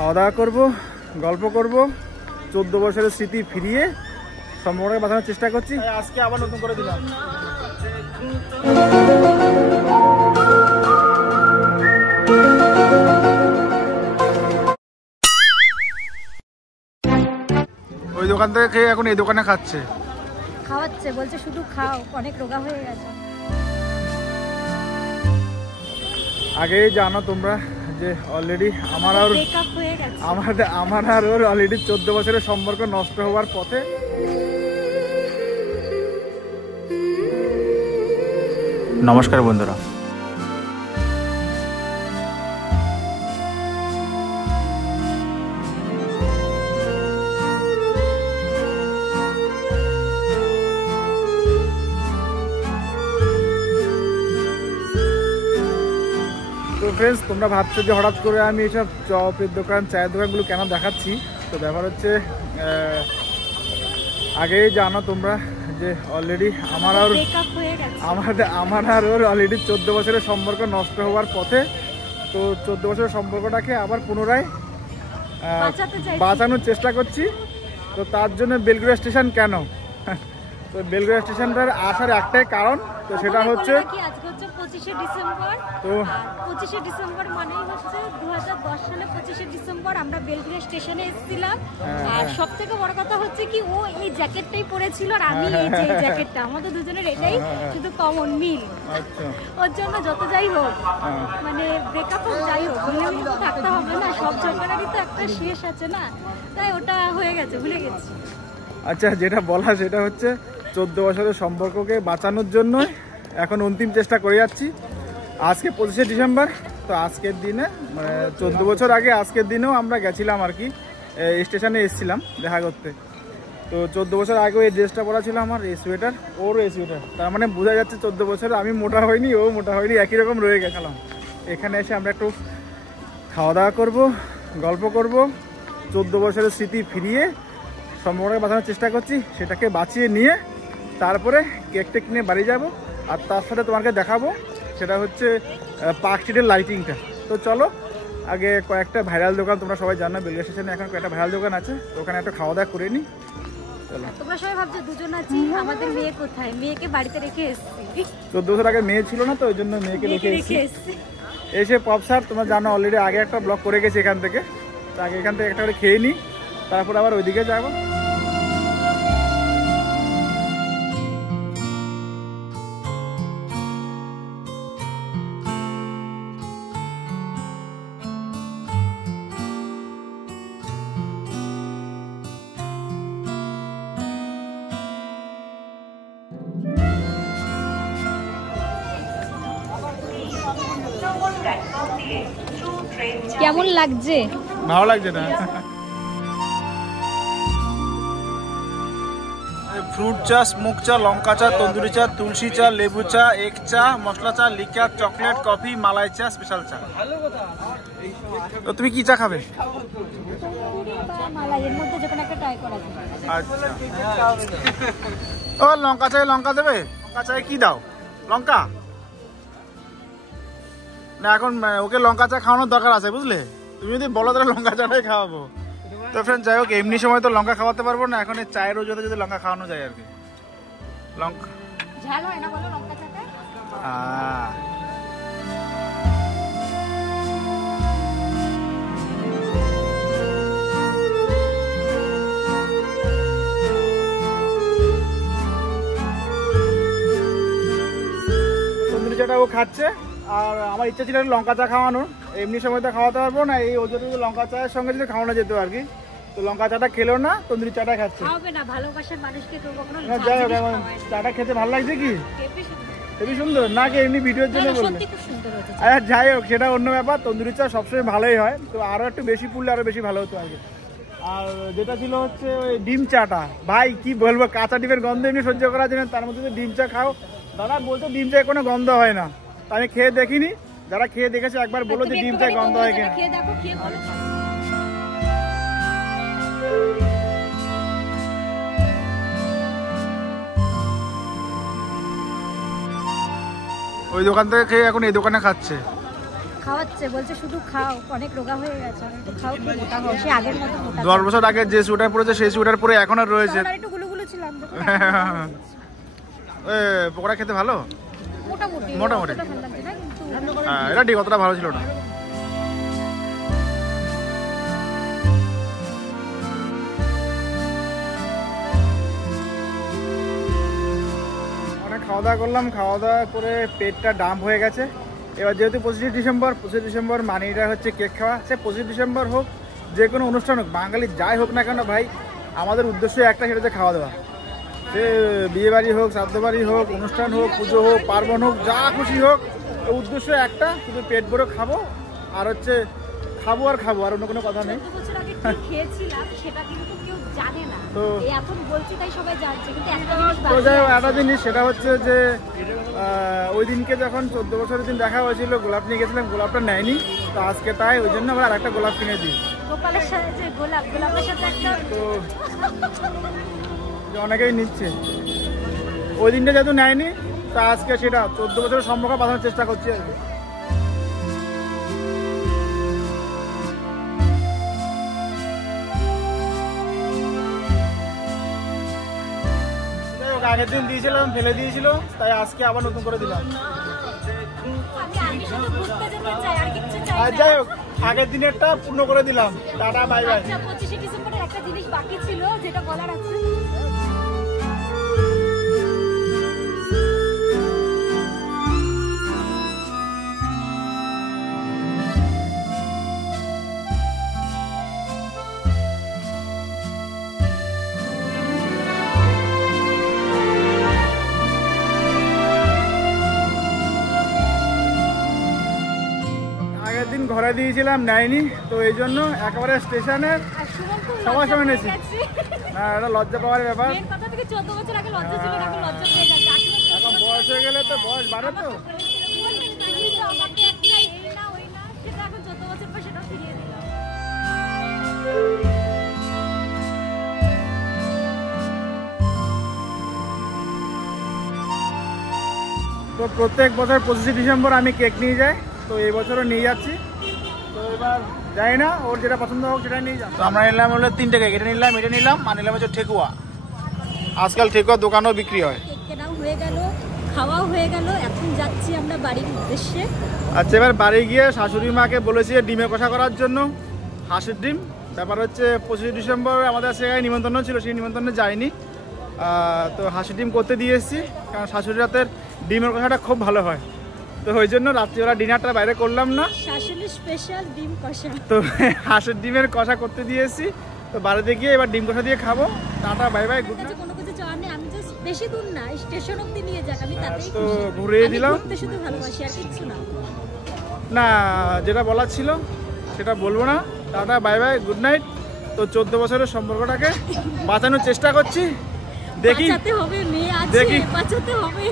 খাওয়া দাওয়া করবো, গল্প করব, 14 বছরের স্মৃতি ফিরিয়ে সম্পর্কটাকে বাঁচানোর চেষ্টা করছি। আজকে আবার নতুন করে দিলাম। ওই দোকান থেকে খেয়ে এখন এই দোকানে খাওয়াচ্ছে, বলছে শুধু খাও, অনেক রোগা হয়ে গেছে। আগেই জানো তোমরা যে অলরেডি আমার আর ওর অলরেডি 14 বছরের সম্পর্ক নষ্ট হওয়ার পথে। নমস্কার বন্ধুরা, তো ফ্রেন্ডস, তোমরা ভাবছো যে হঠাৎ করে আমি এইসব চপের দোকান, চায়ের দোকানগুলো কেন দেখাচ্ছি। তো ব্যাপার হচ্ছে, আগেই জানো তোমরা যে অলরেডি আমার আর ওর অলরেডি 14 বছরের সম্পর্ক নষ্ট হওয়ার পথে। তো 14 বছরের সম্পর্কটাকে আবার পুনরায় বাঁচানোর চেষ্টা করছি। তো তার জন্য বেলগুড়িয়া স্টেশন কেন? তো বেলগুড়িয়া স্টেশনটার আসার একটাই কারণ, তো সেটা হচ্ছে 25শে ডিসেম্বর। তো 25শে ডিসেম্বর মানেই হচ্ছে 2010 সালে 25শে ডিসেম্বর আমরা বেলগুড়িয়া স্টেশনে এসেছিলাম। আর সবথেকে বড় কথা হচ্ছে কি, ও এই জ্যাকেটটাই পরেছিল আর আমি এই যে জ্যাকেটটা, আমাদের দুজনের এটাই শুধু কমন মিল। ওর জন্য যত যাই হোক, মানে ব্রেকআপ হোক যাই হোক, মিলেমিশে তো থাকতে হবে না, সব ঝগড়ারই তো একটা শেষ আছে না, তাই ওটা হয়ে গেছে, ভুলে গেছি। আচ্ছা, যেটা বলা সেটা হচ্ছে 14 বছরের সম্পর্ককে বাঁচানোর জন্য এখন অন্তিম চেষ্টা করে যাচ্ছি। আজকে 25শে ডিসেম্বর, তো আজকের দিনে মানে 14 বছর আগে আজকের দিনেও আমরা গেছিলাম আর কি, স্টেশনে এসেছিলাম দেখা করতে। তো 14 বছর আগেও এই ড্রেসটা পরা ছিল আমার, এই সোয়েটার, ওরও এই সোয়েটার। তার মানে বোঝা যাচ্ছে 14 বছর আমি মোটা হয়নি, ও মোটা হয়নি, একই রকম রয়ে গেছিলাম। এখানে এসে আমরা একটু খাওয়া দাওয়া করবো, গল্প করব, 14 বছরের স্মৃতি ফিরিয়ে সম্পর্কটাকে বাঁচানোর চেষ্টা করছি। সেটাকে বাঁচিয়ে নিয়ে তারপরে কেকটা কিনে বাড়ি যাব। আর তার সাথে তোমাকে দেখাবো সেটা হচ্ছে পার্ক স্ট্রিটের লাইটিংটা। তো চলো, আগে কয়েকটা ভাইরাল দোকান, তোমরা সবাই জানো বেলগুড়িয়া স্টেশনে এখন কয়েকটা ভাইরাল দোকান আছে, তো ওখানে একটা খাওয়া দাওয়া করে নিই। চলো। তোমরা সবাই ভাবছো দুজন আছি, আমাদের মেয়ে কোথায়? মেয়েকে বাড়িতে রেখে এসেছি। 14 বছর আগে মেয়ে ছিল না, তো ওই জন্য মেয়েকে রেখে এসেছি। এসে পপসার তোমরা জানো অলরেডি আগে একটা ব্লগ করে গেছি এখান থেকে। তো আগে এখান থেকে একটা করে খেয়ে নিই, তারপর আবার ওইদিকে যাবো। কেমন লাগছে? ভালো লাগছে না? ফ্রুট চা, স্মোক চা, লঙ্কা চা, তন্দুরি চা, তুলসী চা, লেবু চা, এগ চা, মশলা চা, লিকার, চকলেট, কফি, মালাই চা, স্পেশাল চা। তো তুমি কি চা খাবে? আচ্ছা, ও লঙ্কা চাই, লঙ্কা দেবে? লঙ্কা চাই কি দাও? লঙ্কা না, এখন ওকে লঙ্কা চা খাওয়ানোর দরকার আছে, বুঝলে? তুমি যদি বলো তাহলে লঙ্কা চাটাই খাওয়াবো। তো ফ্রেন্ড, যাই হোক, এমনি সময় তো লঙ্কা খাওয়াতে পারবো না, এখন চায়ের ওজোতে যদি লঙ্কা খাওয়ানো যায় আর কি। লঙ্কা ঝাল হয় না বলো লঙ্কা চাটা? তন্দুরি চাটা ও খাচ্ছে, আর আমার ইচ্ছা ছিল লঙ্কা চা খাওয়ানোর। এমনি সময় তো খাওয়াতে পারবো না, এই ওজোতে লঙ্কা চায়ের সঙ্গে যদি খাওয়ানো যেত আর কি। তো লঙ্কা চাটা খেলো না, তন্দুরি চাটা খাচ্ছে। চাটা খেতে ভালো লাগছে কি? হেবি সুন্দর না? এমনি ভিডিওর জন্য বললে? আচ্ছা, যাই হোক, সেটা অন্য ব্যাপার। তন্দুরি চা সবসময় ভালোই হয়, তো আরো একটু বেশি পুড়লে আরো বেশি ভালো হতো আগে। আর যেটা ছিল হচ্ছে ওই ডিম চাটা, ভাই কি বলবো, কাঁচা ডিমের গন্ধ এমনি সহ্য করা যায় না, তার মধ্যে যদি ডিম চা খাও। দাদা বলতো ডিম চায় কোনো গন্ধ হয় না, আমি খেয়ে দেখিনি। যারা খেয়ে দেখেছে একবার বলো যে ডিম চায় গন্ধ হয় কিনা। ওই দোকান থেকে খেয়ে এখন এই দোকানে খাচ্ছে। খাওয়াচ্ছে, বলছে শুধু খাও, অনেক রোগা হয়ে গেছে, একটু খাও, একটু মোটা হও, সে আগের মতো মোটা। 10 বছর আগে যে সোয়েটার পরেছে সেই সোয়েটার পরে এখন আর রয়েছে। একটু গুলুগুলু ছিলাম। পকোড়া খেতে ভালো, মোটামুটি মোটামুটি। অতটা ভালো লাগছে না, কিন্তু এটা ঠিক অতটা ভালো ছিল না। অনেক খাওয়া দাওয়া করলাম, খাওয়া দাওয়া করে পেটটা ডাম্প হয়ে গেছে। এবার যেহেতু 25 ডিসেম্বর মানিটা হচ্ছে কেক খাওয়া। সে 25 ডিসেম্বর হোক, যে কোনো অনুষ্ঠান হোক, বাঙালি যাই হোক না কেন ভাই, আমাদের উদ্দেশ্য একটা, সেটা হচ্ছে খাওয়া দাওয়া। সে বিয়ে বাড়ি হোক, শ্রাদ্ধ বাড়ি হোক, অনুষ্ঠান হোক, পুজো হোক, পার্বণ হোক, যা খুশি হোক, উদ্দেশ্য একটা, শুধু পেট ভরে খাবো আর হচ্ছে খাবো আর খাবো, আর অন্য কোনো কথা নেই। 14 বছর আগে কি খেয়েছিলাম সেটা কিন্তু কেউ জানে না, তো এখন বলছি তাই সবাই জানছে, কিন্তু তো যাই হোক, একটা জিনিস সেটা হচ্ছে যে ওই দিনকে যখন 14 বছরের দিন দেখা হয়েছিল, গোলাপ নিয়ে গেছিলাম, গোলাপটা নেয়নি, তো আজকে তাই ওই জন্য আবার আরেকটা গোলাপ কিনে দিই। গোপালের সাথে যে গোলাপের সাথে একটা, তো অনেকেই নিচ্ছে। ওই দিনটা যেহেতু নেয়নি, তা আজকে সেটা 14 বছরের সম্পর্ক বাঁধানোর চেষ্টা করছি আর কি। আগের দিন দিয়েছিলাম, ফেলে দিয়েছিল, তাই আজকে আবার নতুন করে দিলাম। আমি শুধু ঘুরতে যেতে চাই, আর কিছু চাই আর না। যাই হোক, আগের দিনেরটা পূর্ণ করে দিলাম। Tata, bye bye. আচ্ছা, 25 ডিসেম্বরের একটা জিনিস বাকি ছিল যেটা বলার আছে। দিন ঘরে দিয়েছিলাম, নেয়নি, তো এই জন্য একেবারে স্টেশনে আর সুমন খুব সবার লজ্জা সামনে পেয়ে এনেছি। গেছে। না, এটা লজ্জা পাওয়ার ব্যাপার। মেন কথা থেকে 14 বছর আগে লজ্জা ছিল না, এখন লজ্জা পেয়ে গেছে। এখন বয়স হয়ে গেলে তো বয়স বাড়ে তো। আমাকে একটা এই না ওই না, সেটা এখন 14 বছর পর সেটা ফিরিয়ে দিলাম। তো প্রত্যেক বছর 25 ডিসেম্বর আমি কেক নিয়ে যাই, তো এই বছরও নিয়ে যাচ্ছি। তো এবার যাই না, ওর যেটা পছন্দ হোক সেটা নিয়ে যাবো। তো আমরা নিলাম হলো 3টে কেক, এটা নিলাম আর নিলাম হচ্ছে ঠেকুয়া। আজকাল ঠেকুয়া দোকানেও বিক্রি হয়। কেক কেনাও হয়ে গেল, খাওয়াও হয়ে গেল, এখন যাচ্ছি আমরা বাড়ির উদ্দেশ্যে। আচ্ছা, এবার বাড়ি গিয়ে শাশুড়ি মাকে বলেছি ডিমে কষা করার জন্য, হাঁসের ডিম। ব্যাপার হচ্ছে 25 ডিসেম্বর আমাদের সেখানে নিমন্ত্রণ ছিল, সেই নিমন্ত্রণে যাইনি, তো হাঁসের ডিম করতে দিয়ে এসেছি, কারণ শাশুড়ির হাতের ডিমের কষাটা খুব ভালো হয়। তো ওই জন্য রাত্রিবেলা ডিনারটা বাইরে করলাম না, শাশুড়ি স্পেশাল ডিম কষা। তো হাঁসের ডিমের কষা করতে দিয়ে এসেছি। তো বাড়িতে গিয়ে এবার ডিম কষা দিয়ে খাবো। Tata, bye bye, good night. কোনো কিছু চাওয়ার নেই, আমি জাস্ট বেশি দূর না, স্টেশন অবধি নিয়ে যাক, আমি তাতেই তো খুশি। ঘুরিয়ে আমি দিলাম। ঘুরতে শুধু ভালোবাসি, আর কিছু না। না, যেটা বলার ছিল সেটা বলবো না। Tata, bye bye, good night. তো 14 বছরের সম্পর্কটাকে বাঁচানোর চেষ্টা করছি, দেখি। বাঁচাতে হবে, মেয়ে আছে, দেখি। বাঁচাতে হবে।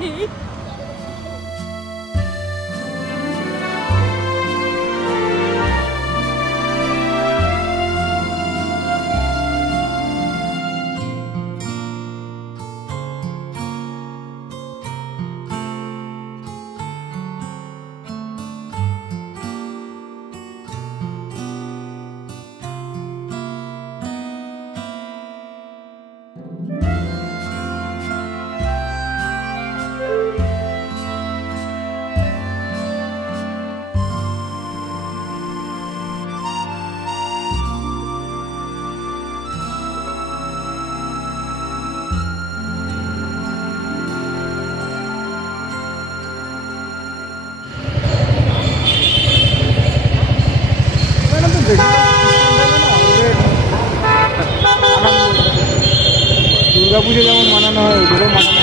দুর্গা পুজো যেমন মানানো হয় ওদেরও মানানো